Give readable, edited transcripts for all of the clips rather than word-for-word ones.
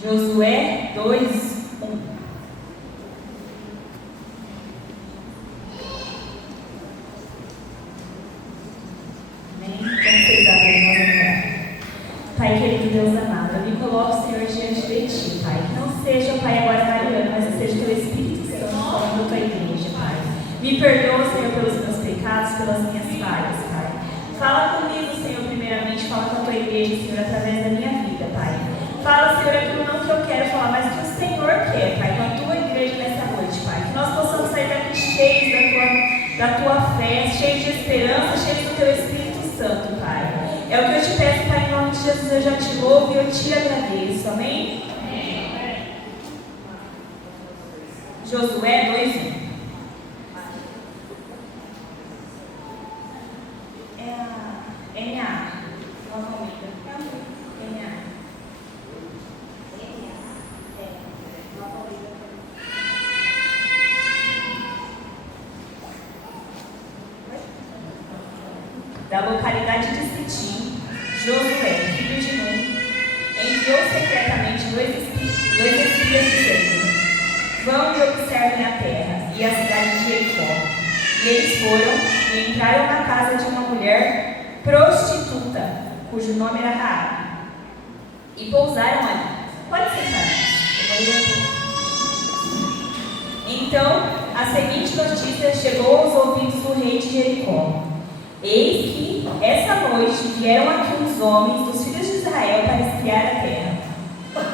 Josué 2:1. Amém? Como vocês abrem, nós vamos orar. Pai querido, Deus amado, eu me coloco, Senhor, diante de Ti, Pai. Que não seja, Pai, agora Mariana, mas que seja o Teu Espírito Santo falando da Tua igreja, Pai. Me perdoa, Senhor, pelos meus pecados, pelas minhas falhas, Pai. Fala comigo, Senhor, primeiramente, fala com a Tua igreja, Senhor, através da minha vida, Pai. Fala, Senhor, aquilo não que eu quero falar, mas que o Senhor quer, Pai, com a Tua igreja nessa noite, Pai. Que nós possamos sair daqui cheios da tua fé, cheios de esperança, cheios do Teu Espírito Santo, Pai. É o que eu te peço, Pai, em nome de Jesus, eu já te louvo e eu te agradeço, amém? Amém. Josué 2:1. Da localidade de Sitim, Josué, filho de Nun, enviou secretamente dois espias dizendo: vão e observem a terra e a cidade de Jericó. E eles foram e entraram na casa de uma mulher prostituta, cujo nome era Raabe, e pousaram ali. Pode sentar. Então, a seguinte notícia chegou aos ouvidos do rei de Jericó: eis que, essa noite, vieram aqui uns homens dos filhos de Israel para espiar a terra.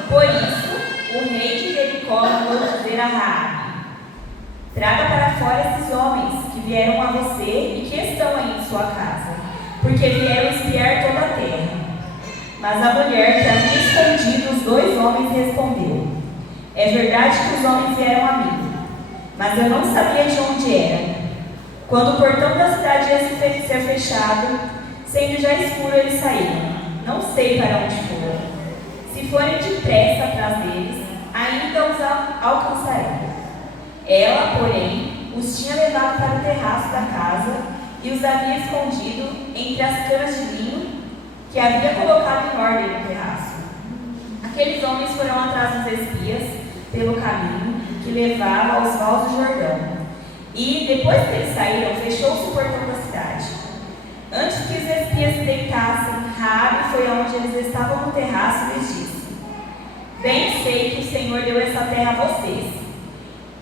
Por isso, o rei de Jericó mandou dizer a Raabe: traga para fora esses homens que vieram a você e que estão aí em sua casa, porque vieram espiar toda a terra. Mas a mulher que havia escondido os dois homens respondeu: é verdade que os homens vieram a mim, mas eu não sabia de onde era. Quando o portão da cidade ia ser fechado, sendo já escuro, eles saíram. Não sei para onde foram. Se forem depressa atrás deles, ainda os alcançarão. Ela, porém, os tinha levado para o terraço da casa e os havia escondido entre as canas de linho que havia colocado em ordem no terraço. Aqueles homens foram atrás dos espias pelo caminho que levava aos vales do Jordão. E, depois que eles saíram, fechou-se o portão da cidade. Antes que os espias se deitassem, Raabe foi aonde eles estavam no terraço e lhes disse: bem sei que o Senhor deu essa terra a vocês,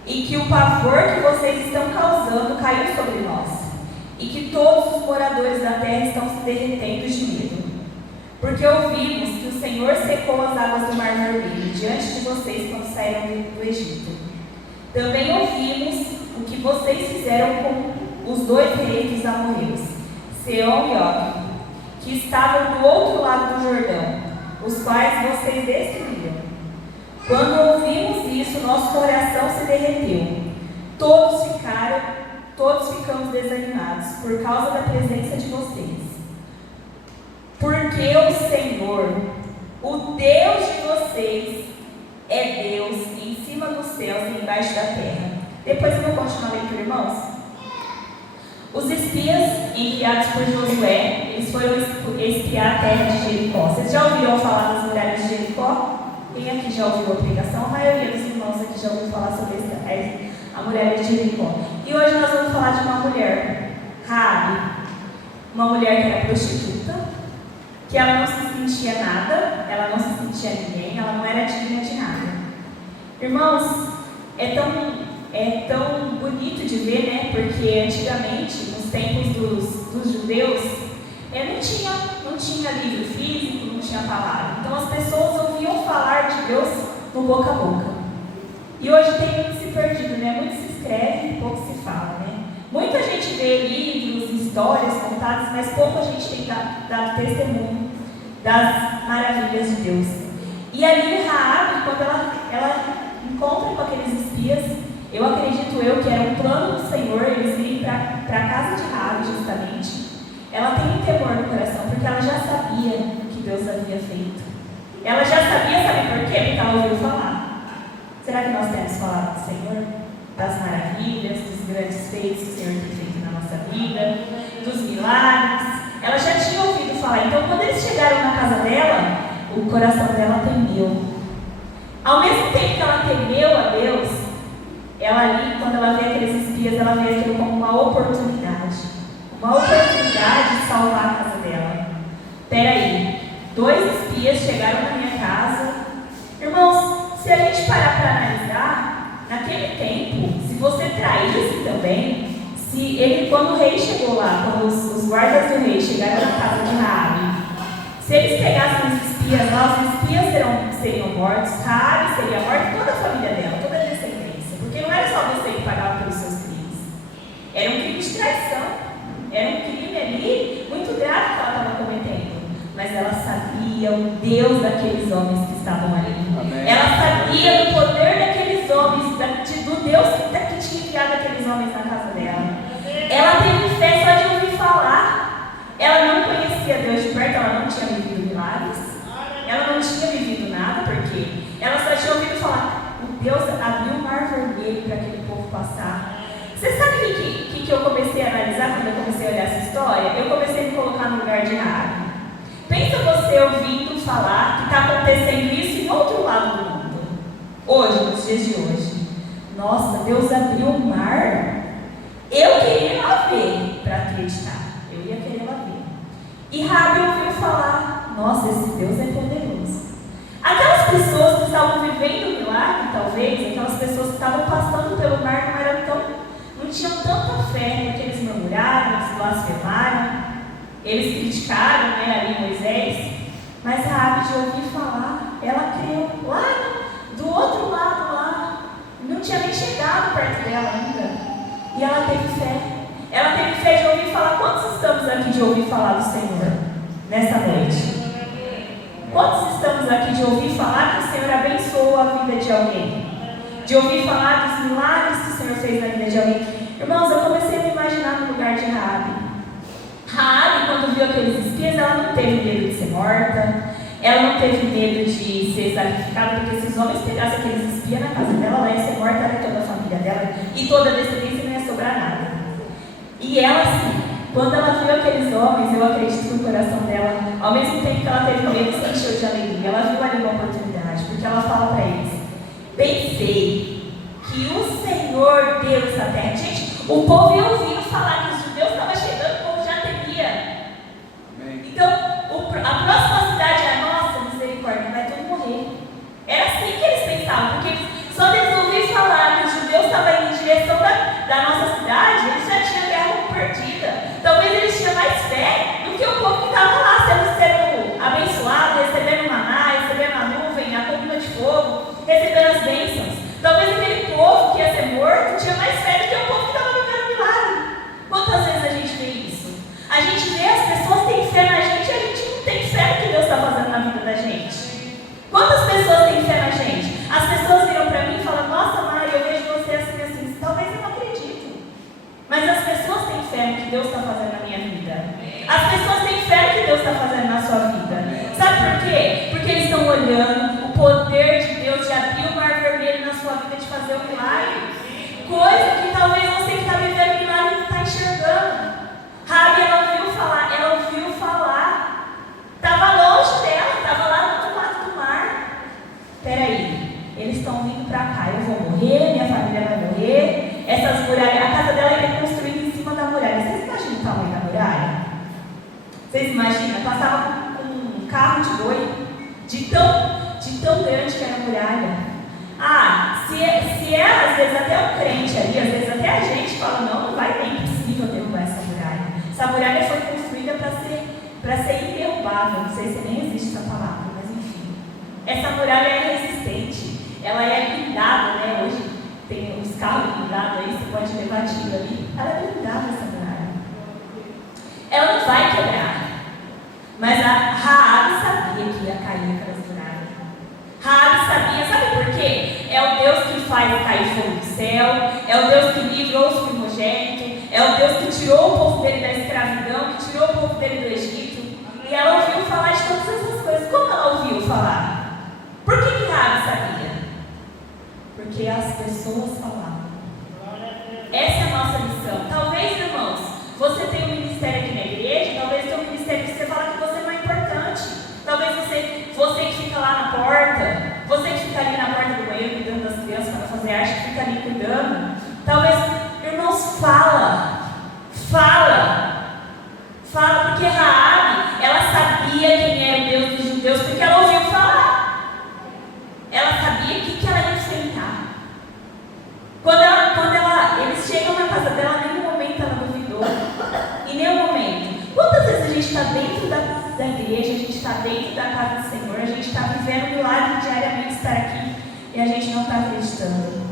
e que o pavor que vocês estão causando caiu sobre nós, e que todos os moradores da terra estão se derretendo de medo. Porque ouvimos que o Senhor secou as águas do Mar Vermelho diante de vocês quando saíram do Egito. Também ouvimos o que vocês fizeram com os dois reis dos amorreus, Sehon e Og, que estavam do outro lado do Jordão, os quais vocês destruíram. Quando ouvimos isso, nosso coração se derreteu. Todos ficamos desanimados por causa da presença de vocês. Porque o Senhor, o Deus de vocês, é Deus em cima dos céus e embaixo da terra. Depois eu vou continuar a leitura, irmãos. Os espias enviados por Josué, eles foram espiar a terra de Jericó. Vocês já ouviram falar das muralhas de Jericó? Quem aqui já ouviu a pregação? A maioria dos irmãos aqui já ouviu falar sobre a muralha de Jericó. E hoje nós vamos falar de uma mulher, Raabe, uma mulher que era prostituta, que ela não se sentia nada, ela não se sentia ninguém, ela não era digna de nada. Irmãos, é tão bonito de ver, né? Porque antigamente, nos tempos dos judeus, não tinha livro físico, não tinha palavra. Então as pessoas ouviam falar de Deus no boca a boca. E hoje tem muito se perdido, né? Muito se escreve e pouco se fala, né? Muita gente vê livros, histórias contadas, mas pouca gente tem dado testemunho das maravilhas de Deus. E ali Raabe, quando ela encontra com aqueles espias, eu acredito que era um plano do Senhor, eles virem para a casa de Raabe, justamente. Ela tem um temor no coração, porque ela já sabia o que Deus havia feito. Ela já sabia, sabe por quê? Porque ela ouviu falar. Será que nós temos falado do Senhor? Das maravilhas, dos grandes feitos que o Senhor tem feito na nossa vida, dos milagres. Ela já tinha ouvido falar. Então, quando eles chegaram na casa dela, o coração dela tremeu. espias, ela vê aquilo como uma oportunidade de salvar a casa dela. Peraí, 2 espias chegaram na minha casa. Irmãos, se a gente parar para analisar, naquele tempo, se você traísse também, quando o rei chegou lá, quando os guardas do rei chegaram na casa de Raabe, se eles pegassem os espias lá, os espias seriam mortos, Raabe seria morta, toda a família dela, toda a descendência, porque não era só você que pagava pelos seus crimes, era um crime de traição, era um crime ali muito grave que ela estava cometendo, mas ela sabia o Deus daqueles homens que estavam ali. Amém. Ela sabia do poder daqueles homens, do Deus que tinha enviado aqueles homens na casa dela. Ela teve fé só de ouvir falar. Ela não conhecia Deus de perto, ela não tinha vivido milagres, ela não tinha vivido nada, porque ela só tinha ouvido falar. O Deus abriu o mar vermelho para aquele povo passar. Você sabe o que eu comecei a analisar quando eu comecei a olhar essa história? Eu comecei a me colocar no lugar de Raabe. Pensa você ouvindo falar que está acontecendo isso em outro lado do mundo. Hoje, nos dias de hoje. Nossa, Deus abriu o mar. Eu queria lá ver para acreditar. Eu ia querer lá ver. E Raabe ouviu falar. Nossa, esse Deus é poderoso. Aquelas pessoas que estavam vivendo o milagre, talvez, aquelas pessoas que estavam passando pelo mar não tinham tanta fé, porque eles murmuraram, eles blasfemaram. Eles criticaram, ali Moisés, mas Raabe de ouvir falar, ela creu lá do outro lado lá, não tinha nem chegado perto dela ainda, e ela teve fé. Ela teve fé de ouvir falar. Quantos estamos aqui de ouvir falar do Senhor nessa noite? Quantos estamos aqui de ouvir falar que o Senhor abençoou a vida de alguém? De ouvir falar dos milagres que o Senhor fez na vida de alguém? Irmãos, eu comecei a me imaginar no lugar de Raabe. Raabe, quando viu aqueles espias, ela não teve medo de ser morta, ela não teve medo de ser sacrificada, porque se os homens pegassem aqueles espias na casa dela, ela ia ser morta, ela e toda a família dela, e toda a descendência não ia sobrar nada. E ela, assim, quando ela viu aqueles homens, eu acredito que o coração dela, ao mesmo tempo que ela teve medo, se encheu de alegria. Ela viu ali uma oportunidade, porque ela fala para eles: bem sei que o Senhor deu essa terra. Gente, o povo ia ouvindo falar que os judeus estavam chegando, o povo já temia. Então, a próxima cidade é a nossa, misericórdia, vai todo morrer. Era assim que eles pensavam, porque só deles ouvirem falar que os judeus estavam indo em direção da nossa cidade, eles já tinham a guerra como perdida. Talvez eles tinham mais fé do que o povo que estava lá, sendo abençoado, recebendo maná, recebendo a nuvem, a coluna de fogo, recebendo as bênçãos. Talvez aquele povo que ia ser morto tinha mais fé do que o povo que estava vivendo milagre. Quantas vezes a gente vê isso? A gente vê as pessoas têm fé na gente e a gente não tem fé no que Deus está fazendo na vida da gente. Quantas pessoas têm fé na gente? As pessoas viram para mim e falam: nossa, Mari, eu vejo você assim, assim. Talvez eu não acredito. Mas as pessoas têm fé no que Deus está fazendo na minha vida. As pessoas têm fé no que Deus está fazendo na sua vida. Sabe por quê? Porque eles estão olhando o poder de Deus de abrir o mar vermelho na sua vida, de fazer um milagre. Coisa que talvez você que está vivendo milagre não está enxergando. Raabe, ela ouviu falar. Estava longe dela, estava lá do outro lado do mar. Peraí, eles estão vindo para cá, eu vou morrer, minha família vai morrer. Essas muralhas, a casa dela é construída em cima da muralha. Vocês imaginam o tamanho da muralha? Vocês imaginam? Passava com um carro de boi, de tão grande que era a muralha. Se ela, às vezes até o crente ali, às vezes até a gente fala: não vai, é impossível derrubar essa muralha. Essa muralha foi construída para ser inderrubável. Não sei se nem existe essa palavra, mas enfim. Essa muralha é resistente, ela é blindada, né? Hoje tem os carros blindados aí, você pode levar tiro ali. Ela é blindada, essa muralha. Ela não vai quebrar. Mas a Raabe sabia que ia cair aquelas muralhas. Raabe sabia, sabe por quê? É o Deus que faz cair fogo do céu, é o Deus que livrou os primogênitos, é o Deus que tirou o povo dele da escravidão, que tirou o povo dele do Egito. E ela ouviu falar de todas essas coisas. Como ela ouviu falar? Por que Raabe sabia? Porque as pessoas falavam. Essa é a nossa lição. Talvez, irmãos, você tenha um ministério aqui na igreja, talvez tenha um ministério que você fala que você não é importante. Talvez você que fica lá na porta, você que fica ali na porta do banheiro cuidando das crianças para fazer arte, que fica ali cuidando. Talvez, irmãos, acreditando.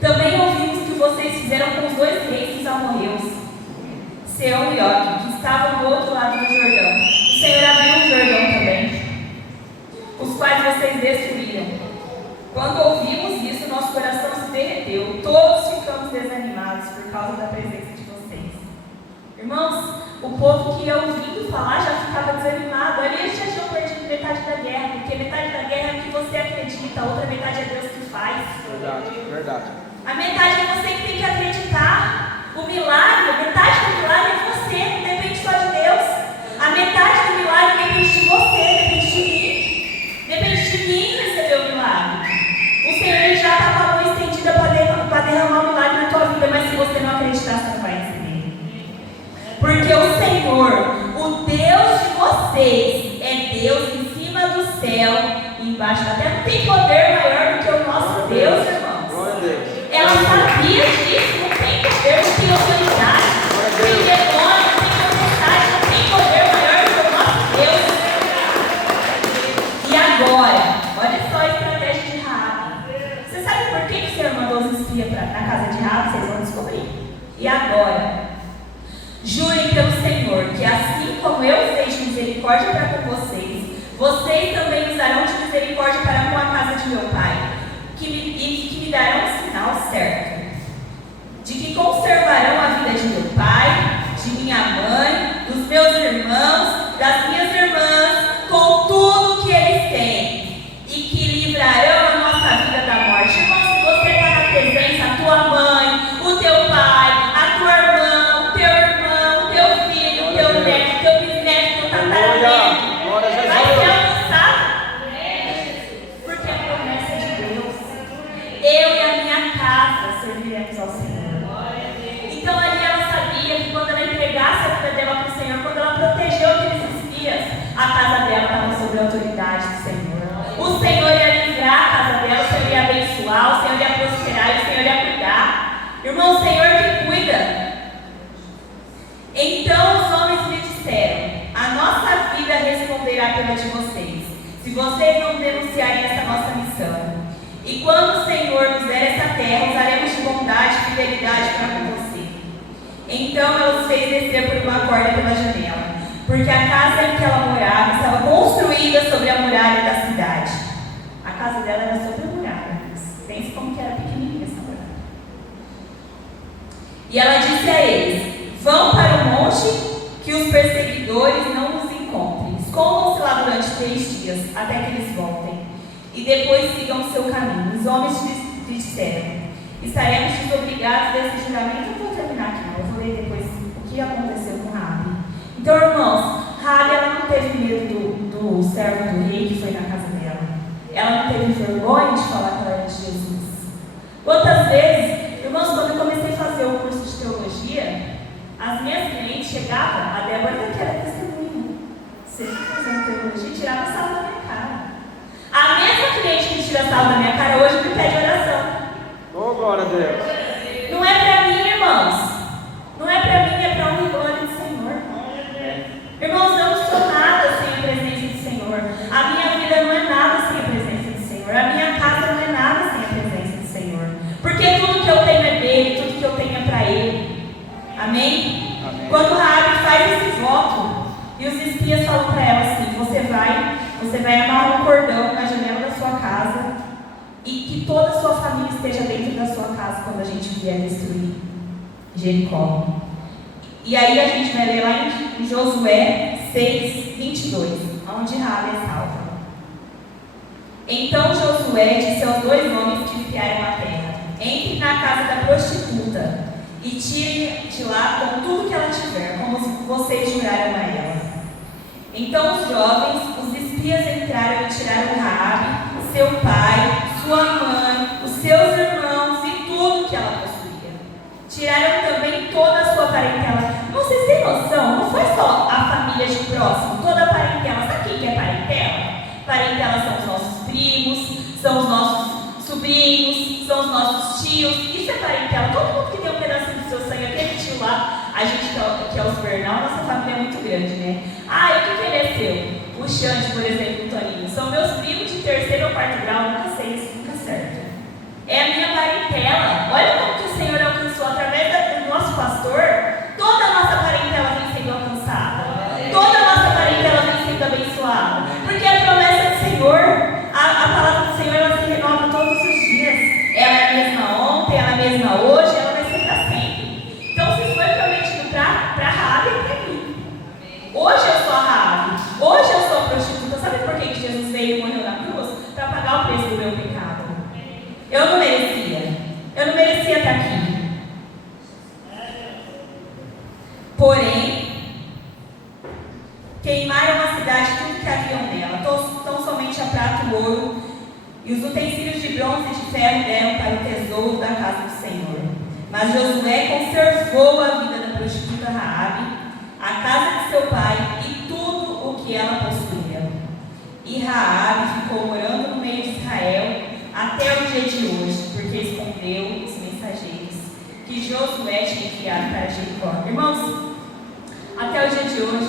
Também ouvimos que vocês fizeram com os 2 reis dos amorreus, Sehom e Og, que estavam do outro lado do Jordão. O Senhor abriu o Jordão também, os quais vocês destruíram. Quando ouvimos isso, nosso coração se derreteu. Todos ficamos desanimados por causa da presença de vocês. Irmãos, o povo que ia ouvindo falar já ficava desanimado. Ali eles já tinham perdido metade da guerra, porque metade da guerra é o que você acredita, a outra metade é Deus que faz. Verdade, verdade. A metade é você que tem que acreditar. O milagre, a metade do milagre é você, não depende só de Deus. A metade do milagre depende de você, depende de mim. Depende de mim receber o milagre. O Senhor já está com a mão estendida para derramar o milagre na tua vida, mas se você não acreditar, você não vai receber. Porque o Senhor, o Deus de vocês, é Deus em cima do céu e embaixo da terra. Não tem poder maior do que o nosso Deus, irmãos. Glória a Deus. Ela sabia disso, não tem poder, não tem autoridade, não tem demônio, não tem potestade, não tem poder maior do que o nosso Deus. E agora, olha só a estratégia de Raabe. Você sabe por que o Senhor mandou os espias na casa de Raabe? Vocês vão descobrir. E agora, jurem pelo Senhor que assim como eu usei de misericórdia para com vocês, vocês também usarão de misericórdia para com a casa de meu pai, e que me darão um sinal certo, de que conservarão a vida de meu pai, de minha mãe, dos meus irmãos, das minhas irmãs, com tudo que eles têm, e que livrarão a nossa vida da morte. Irmão, se você está na presença, a tua mãe, o teu pai, a tua irmã, o teu filho, o teu neto, o teu bisneto, o teu tataraneto, vai ser alcançado, porque a promessa é de Deus. Eu e a minha casa serviremos ao Senhor. Então ali ela sabia que quando ela entregasse a vida dela para o Senhor, quando ela protegeu aqueles espias, a casa dela estava sob a autoridade do Senhor. O Senhor ia livrar a casa dela, o Senhor ia abençoar, o Senhor ia prosperar e o Senhor ia cuidar. Irmão, o Senhor que cuida. Então os homens lhe disseram: a nossa vida responderá pela de vocês, se vocês não denunciarem essa nossa missão. E quando o Senhor nos der essa terra, usaremos de bondade e fidelidade para com você. Então ela os fez descer por uma corda pela janela, porque a casa em que ela morava estava construída sobre a muralha da cidade. A casa dela era sobre a muralha. Pense como que era pequenininha essa muralha. E ela disse a eles: vão para o monte, que os perseguidores não os encontrem. Escondam-se lá durante 3 dias, até que eles voltem. E depois sigam o seu caminho. Os homens lhe disseram: estaremos desobrigados desse juramento. Eu vou terminar aqui, não. Eu vou ler depois o que aconteceu com Raabe. Então, irmãos, Raabe, ela não teve medo do servo do rei que foi na casa dela. Ela não teve vergonha de falar que ela era de Jesus. Quantas vezes, irmãos, quando eu comecei a fazer o curso de teologia, as minhas clientes chegavam, a Débora que era testemunha. Você fica fazendo teologia e tirava a sala da minha cara. A mesma cliente que tira sal da minha cara hoje me pede oração. Oh, glória a Deus. Não é para mim, irmãos. Não é para mim, é para honra e glória do Senhor. Irmãos, eu não sou nada sem a presença do Senhor. A minha vida não é nada sem a presença do Senhor. A minha casa não é nada sem a presença do Senhor. Porque tudo que eu tenho é dele, tudo que eu tenho é para ele. Amém? Amém. Quando Raabe faz esse voto, e os espias falam para ela assim: você vai amarrar um cordão na janela da sua casa e que toda a sua família esteja dentro da sua casa quando a gente vier destruir Jericó. E aí a gente vai ler lá em Josué 6, 22, onde Raabe é salva. Então Josué disse aos 2 homens que espiaram a terra: entrem na casa da prostituta e tirem de lá com tudo que ela tiver, como vocês juraram a ela. Então os jovens, os espias, entraram e tiraram Raabe, seu pai, sua mãe, os seus irmãos e tudo que ela possuía. Tiraram também toda a sua parentela. Vocês têm noção? Não foi só a família de próximo, toda a parentela. Sabe o que é parentela? Parentela são os nossos primos, são os nossos sobrinhos, são os nossos tios. Isso é parentela. Todo mundo que tem um pedacinho do seu sangue, aquele tio lá, a gente que é os Bernal, nossa família é muito grande, né? Ah, e o que ele é seu? O Xande, por exemplo, o Toninho. São meus primos de 3º ou 4º grau, nunca sei isso, nunca certo. E os utensílios de bronze e de ferro deram para o tesouro da casa do Senhor. Mas Josué conservou a vida da prostituta Raabe, a casa de seu pai e tudo o que ela possuía. E Raabe ficou morando no meio de Israel até o dia de hoje, porque escondeu os mensageiros que Josué tinha enviado para Jericó. Irmãos, até o dia de hoje,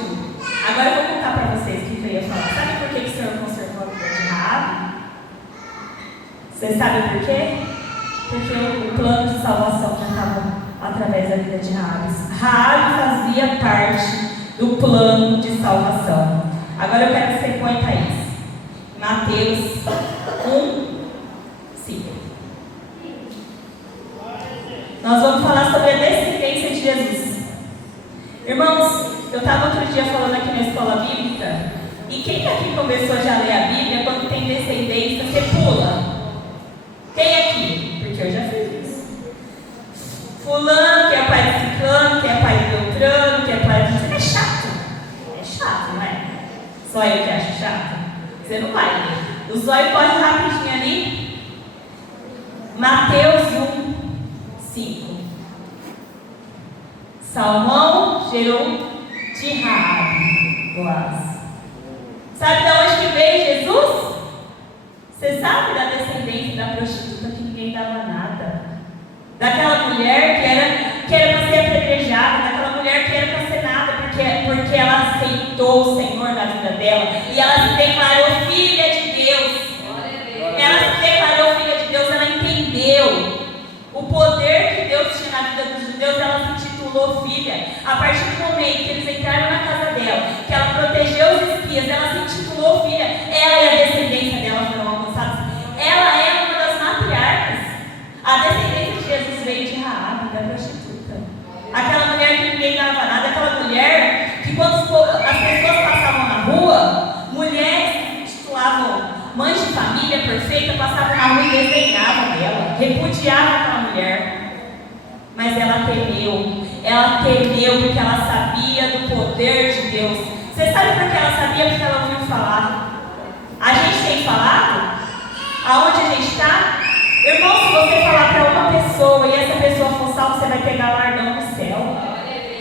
agora eu vou contar para vocês o que eu ia falar. Sabe por que o Senhor conservou a vida de Raabe? Vocês sabem por quê? Porque o plano de salvação já estava através da vida de Raabe. Raabe fazia parte do plano de salvação. Agora eu quero que você põe, Thaís, Mateus 1:5. Nós vamos falar sobre a descendência de Jesus. Irmãos, eu estava outro dia falando aqui na escola bíblica, e quem aqui começou já a ler a Bíblia, quando tem descendência, você pula? Quem aqui? Porque eu já fiz isso. Fulano, que é pai de ciclano, que é pai de Beltrano, que é pai de... É chato. É chato, não é? Só eu que acho chato. Você não vai ler. O zóio corre rapidinho ali. Mateus 1:5. Salmão gerou de Raabe, Boaz. Sabe de onde que veio Jesus? Você sabe da descendência da prostituta que ninguém dava nada? Daquela mulher que era para ser apedrejada, daquela mulher que era para ser nada, porque ela aceitou o Senhor na vida dela e ela se declarou filha de Deus. Ela se declarou filha de Deus, ela entendeu o poder que Deus tinha na vida dos judeus, ela se intitulou filha. A partir do momento que eles entraram na casa dela, que ela protegeu os espias, ela se intitulou filha. Ela e a descendência dela foram alcançadas. Ela é uma das matriarcas. A descendência de Jesus veio de Raabe, da prostituta. Aquela mulher que ninguém dava nada, aquela mulher que quando as pessoas passavam na rua, mulheres que se intitulavam mães de família perfeita, passavam na rua e desdenhavam dela, repudiavam aquela mulher. Mas ela temeu porque ela sabia do poder de Deus. Você sabe por que ela sabia? Porque ela ouviu falar. A gente tem falado? Aonde a gente está? Irmão, se você falar para uma pessoa e essa pessoa for salva, você vai pegar lardão no céu.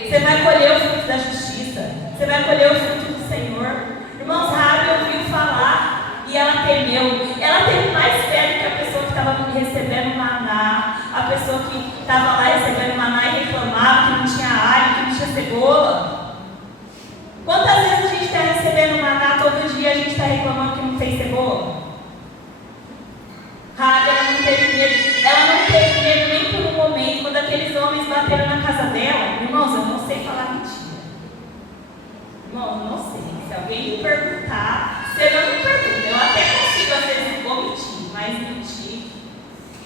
Você vai colher o fruto da justiça. Você vai colher o fruto do Senhor. Irmãos, Raabe ouviu falar e ela temeu. Ela teve mais fé do que a pessoa que estava recebendo maná, a pessoa que estava lá recebendo maná e reclamava que não tinha alho, que não tinha cebola. Quantas vezes a gente está recebendo maná todo dia e a gente está reclamando que não tem cebola? Raabe, ela não teve medo nem por um momento, quando aqueles homens bateram na casa dela. Irmãos, eu não sei falar mentira. Irmãos, eu não sei. Se alguém me perguntar, você não me pergunta. Eu até consigo, às vezes, não vou mentir, mas mentir.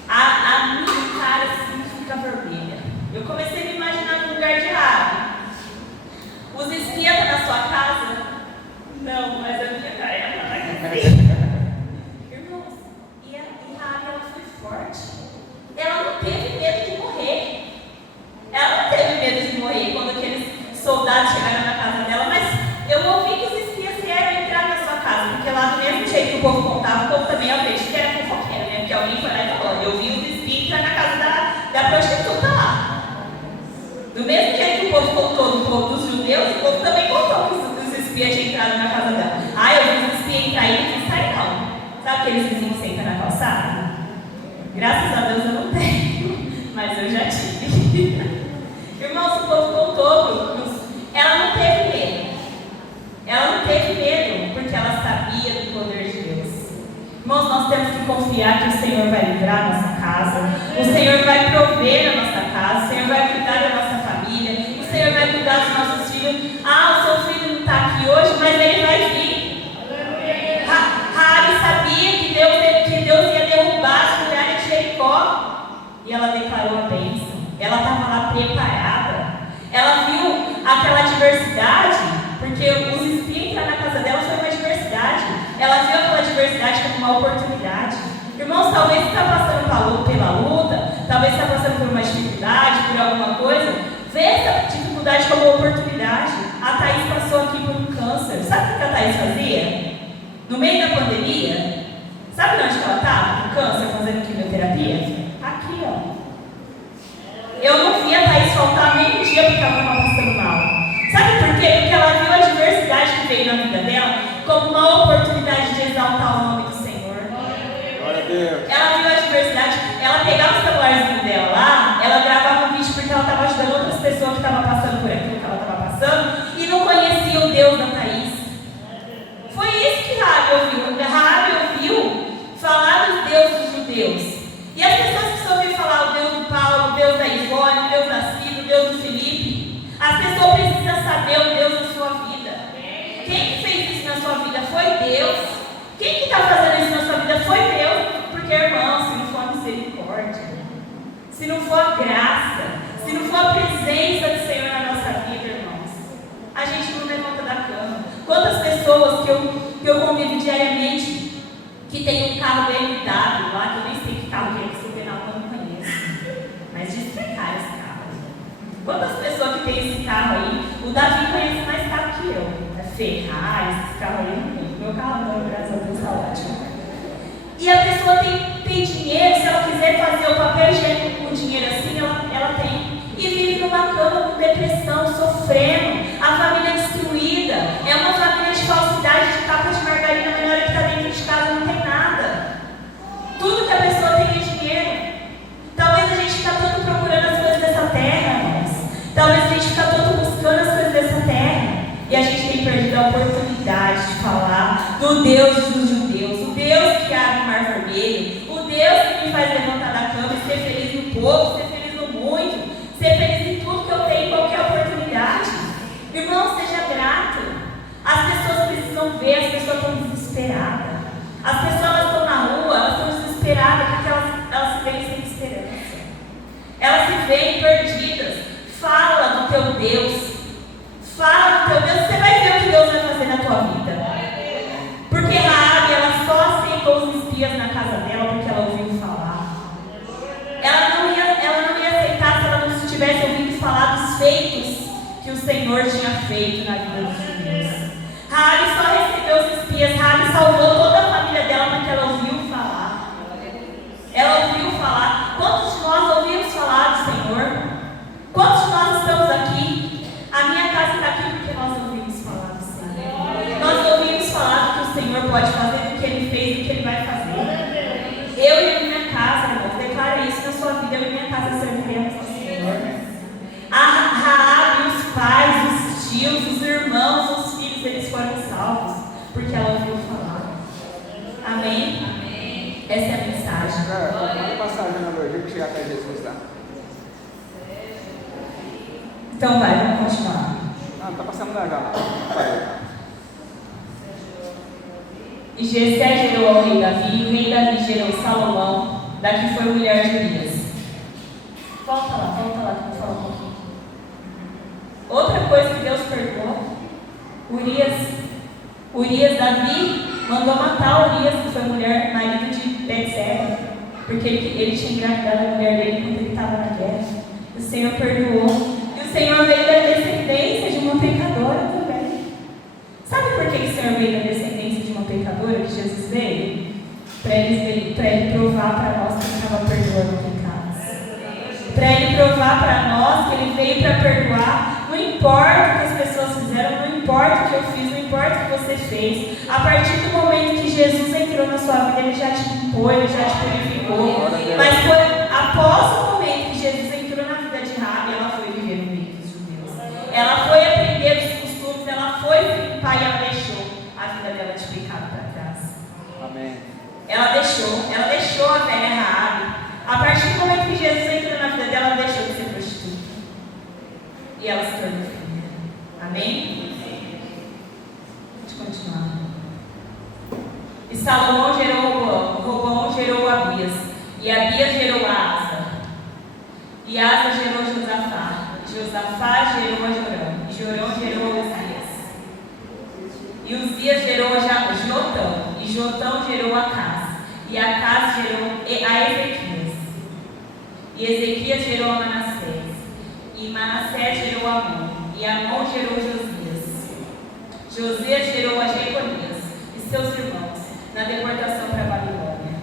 A minha cara assim fica vermelha. Eu comecei a me imaginar no lugar de Raabe. Os espias estão na sua casa? Não, mas a minha cara é assim. Irmãos, e Raabe, ela foi forte. Ela não teve medo de morrer. Ela não teve medo de morrer quando aqueles soldados chegaram na casa dela, mas eu ouvi que os espias vieram entrar na sua casa, porque lá do mesmo jeito que o povo contava, o povo também acredita que era fofoqueira, né? Porque alguém foi lá e falou, eu vi os espias entrar na casa da prostituta lá. Do mesmo jeito que o povo contou do povo dos judeus, o povo também contou que os espias tinham entrado na casa dela. Ah, eu vi os espias entrar e não sair não. Sabe aqueles vizinhos que sentam na calçada? Graças a Deus eu não tenho, mas eu já tive. Irmãos, o povo contou, ela não teve medo. Ela não teve medo, porque ela sabia do poder de Deus. Irmãos, nós temos que confiar que o Senhor vai livrar a nossa casa, o Senhor vai prover a nossa casa, o Senhor vai cuidar da nossa família, o Senhor vai cuidar dos nossos filhos. Ah, o seu filho não está aqui hoje, mas ele vai vir. Raabe sabia que Deus ia derrubar as muralhas de Jericó, e ela declarou a bênção. Ela estava lá preparada. Ela viu aquela adversidade, porque os espias entrar na casa dela foi uma adversidade. Ela viu aquela adversidade como uma oportunidade. Irmãos, talvez você está passando pela luta, talvez você está passando por uma dificuldade, por alguma coisa. Vê essa dificuldade como uma oportunidade. A Thaís passou aqui por um câncer. Sabe o que a Thaís fazia? No meio da pandemia, sabe onde ela estava? câncer fazendo quimioterapia? Aqui, ó. Eu não vi a Thaís faltar nem um dia porque ela estava passando mal. Sabe por quê? Porque ela viu a diversidade que veio na vida dela como uma oportunidade de exaltar o nome do Senhor. Glória a Deus. Ela viu a diversidade, ela pegava o celularzinho dela lá, ela gravava um vídeo porque ela estava ajudando outras pessoas que estavam passando por aquilo que ela estava passando e não conhecia o Deus da Thaís. Foi isso que Raabe ouviu. Raabe ouviu falar dos deuses dos judeus. E as pessoas que ouviram falar o Deus do Paulo, o Deus da Ivone, o Deus da Cida, o Deus do Felipe, as pessoas precisam saber o Deus da sua vida. Quem fez isso na sua vida foi Deus. Quem está fazendo isso na sua vida foi Deus. Porque, irmão, se não for a misericórdia, se não for a graça, se não for a presença do Senhor na nossa vida, irmãos, a gente não levanta da cama. Quantas pessoas que eu convivo diariamente que tem um carro BMW lá, que eu nem sei que carro que é, que se eu ver na rua eu não conheço, mas diz que é caro esse carro. Quantas pessoas que tem esse carro aí? O Davi conhece mais carro que eu. É Ferrari, esse carro aí eu não conheço. Meu carro não, graças a Deus, está ótimo. E a pessoa tem dinheiro, se ela quiser fazer o papel higiênico com dinheiro assim, ela tem. E vive numa cama com depressão, sofrendo, a família destruída. É uma família de falsidade, de capa de margarina, mas na hora que está dentro de casa não tem nada. Tudo que a pessoa tem é dinheiro. Talvez a gente fica tanto procurando as coisas dessa terra, irmãos. Talvez a gente fica tanto buscando as coisas dessa terra. E a gente tem perdido a oportunidade de falar do Deus dos judeus, o Deus que abre o mar vermelho, o Deus que me faz levantar da cama e ser feliz no pouco, ser feliz no muito, ser feliz em tudo que eu tenho, em qualquer oportunidade. Irmão, seja grato. As pessoas precisam ver, as pessoas estão desesperadas. As pessoas estão na rua, elas estão desesperadas porque elas se veem sem esperança. Elas se veem perdidas. Fala do teu Deus. Fala do teu Deus, você vai ver o que Deus vai fazer na tua vida. Porque Raabe, ela só aceitou os espias na casa dela porque ela ouviu falar. Ela não ia aceitar se ela não tivesse ouvido falar dos feitos que o Senhor tinha feito na vida dos judeus. Raabe só recebeu os espias, Raabe salvou toda a família dela porque ela ouviu falar. Ela ouviu falar. Quantos de nós ouvimos falar do Senhor? Quantos de nós estamos aqui? A minha casa está aqui porque nós ouvimos falar do Senhor. Nós ouvimos falar do que o Senhor pode fazer, do que Ele fez, do que Ele vai fazer. Eu e a minha casa, irmãos, declara isso na sua vida. Eu e minha casa serviremos ao Senhor. A Raabe, os pais, os tios, os irmãos, os filhos, eles foram salvos porque ela ouviu falar. Amém? Amém. Essa é a mensagem. Vamos passar a genealogia para chegar até Jesus, tá? Então vai, vamos continuar. Não está passando lá já. Vai. E Jessé gerou ao rei Davi, o rei Davi gerou Salomão, daqui foi mulher de Urias. Volta lá que eu vou falar um pouquinho. Outra coisa que Deus perdoou, Urias, Davi mandou matar Urias, que foi mulher, marido de Betseba, porque ele tinha engravidado a mulher dele quando ele estava na guerra. O Senhor perdoou. O Senhor veio da descendência de uma pecadora também. Sabe por que o Senhor veio da descendência de uma pecadora que Jesus veio? Para ele provar para nós que Ele estava perdoando pecados. Para Ele provar para nós que Ele veio para perdoar. Não importa o que as pessoas fizeram, não importa o que eu fiz, não importa o que você fez. A partir do momento que Jesus entrou na sua vida, Ele já te limpou, Ele já te purificou. Mas foi após o momento que Jesus entrou na vida de Raabe, ela foi viver no meio dos judeus. Ela foi aprender os costumes, ela foi limpar e ela deixou a vida dela de pecado para trás. Amém. Ela deixou a velha Raabe. A partir do momento que Jesus entrou na vida dela, ela deixou de ser prostituta. E ela se tornou filha. Amém? Deixa eu continuar. E Salomão gerou Roboão gerou Abias. E Abias gerou Asa. E Asa gerou Josafá. Josafá gerou a Jorão. E Jorão gerou Uzias. E Uzias gerou a Jotão. E Jotão gerou Acás. E Acás gerou a Ezequias. E Ezequias gerou a Manassés. E Manassés gerou a Amon. E Amon gerou Josias. Josias gerou a Jeconias e seus irmãos na deportação para a Babilônia.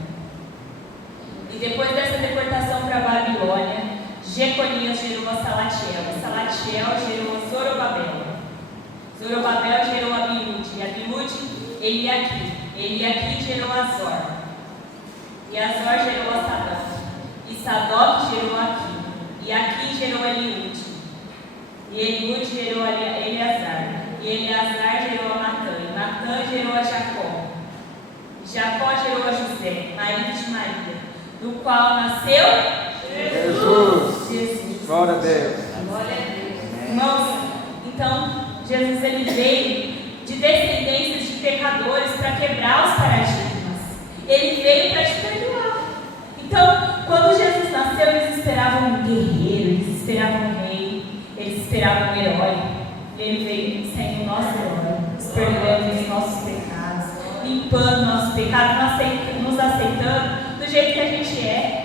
gerou a Salatiel. Salatiel gerou a Zorobabel. Zorobabel gerou a Abiúde. Abiúde, Eliaqui. Eliaqui gerou a Azor. E Azor gerou a Sadoc. E Sadoc gerou a Aqui. E Aqui gerou a Eliúde. E Eliúde gerou a Eleazar. E Eleazar gerou a Matã. E Matã gerou a Jacó. Jacó gerou a José, marido de Maria, do qual nasceu Jesus. Glória a Deus. Glória a Deus. Irmãos, então Jesus ele veio de descendências de pecadores para quebrar os paradigmas. Ele veio para te perdoar. Então, quando Jesus nasceu, eles esperavam um guerreiro, eles esperavam um rei, eles esperavam um herói. Ele veio sendo o nosso herói, nos perdoando os nossos pecados, limpando nossos pecados, nos aceitando do jeito que a gente é.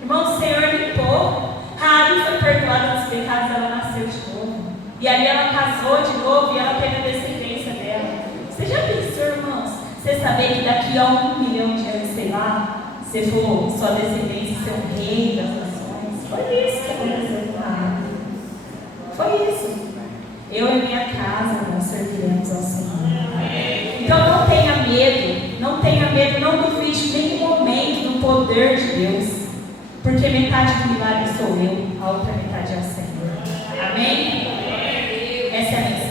Irmão, o Senhor limpou. Rabi foi perdoada dos pecados, ela nasceu de novo. E ali ela casou de novo e ela teve a descendência dela. Você já pensou, irmãos? Você saber que daqui a 1 milhão de anos, sei lá, você for sua descendência ser um rei das nações? Foi isso que aconteceu com Rabi. Foi isso. Eu e minha casa, nós serviremos ao Senhor. Então não tenha medo, não duvide em nenhum momento do poder de Deus. Porque metade do milagre sou eu, a outra metade é o Senhor. Amém? Essa é a mensagem.